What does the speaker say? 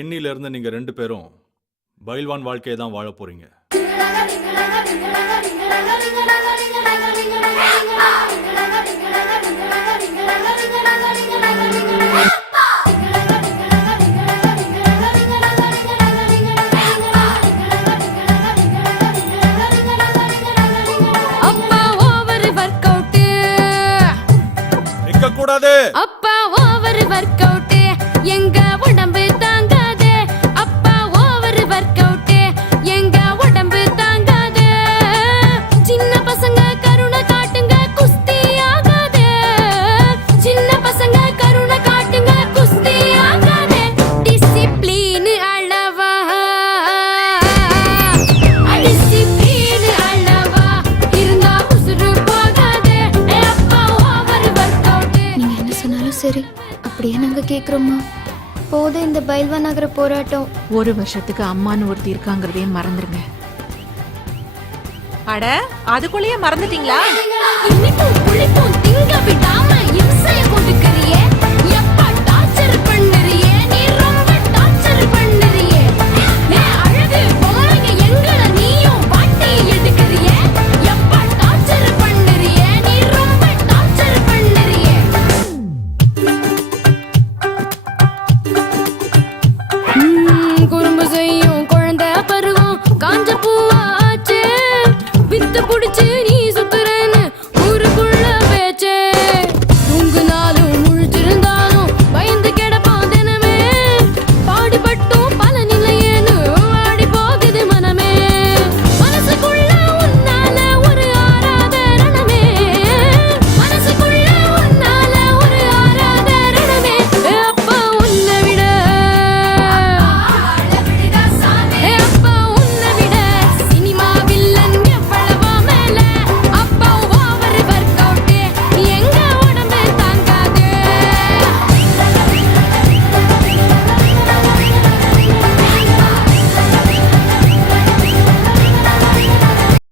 இன்னில இருந்து நீங்க 2 பேரும் பைல்வான் வாழ்க்கையை தான் வாழ போறீங்க. நிக்க கூடாது. அப்பா ஓவர் வொர்க் அவுட் எங்க உடம்பு தாங்காது. அப்பா ஓவர் வொர்க் அவுட் எங்க உடம்பு தாங்காது. சின்ன பசங்க கருணை காட்டுங்க குஸ்தி ஆகாது. சின்ன பசங்க கருணை காட்டுங்க குஸ்தி ஆகாது. டிசிப்ளின் அளவா டிசிப்ளின் அளவா இருந்தா உசுறு போகாது. அப்பா ஓவர் வொர்க் அவுட். நீங்க என்ன சொன்னாலும் சரி, அப்படியே நாங்க கேக்குறோமா. போதும் இந்த பைல்வான் நகர போராட்டம். ஒரு வருஷத்துக்கு அம்மான்னு ஒருத்தி இருக்காங்கிறதே மறந்துருங்க. அட அதுக்குள்ளேயே மறந்துட்டீங்களா? இன்னைக்கும் குளிப்போம் திங்க விடாம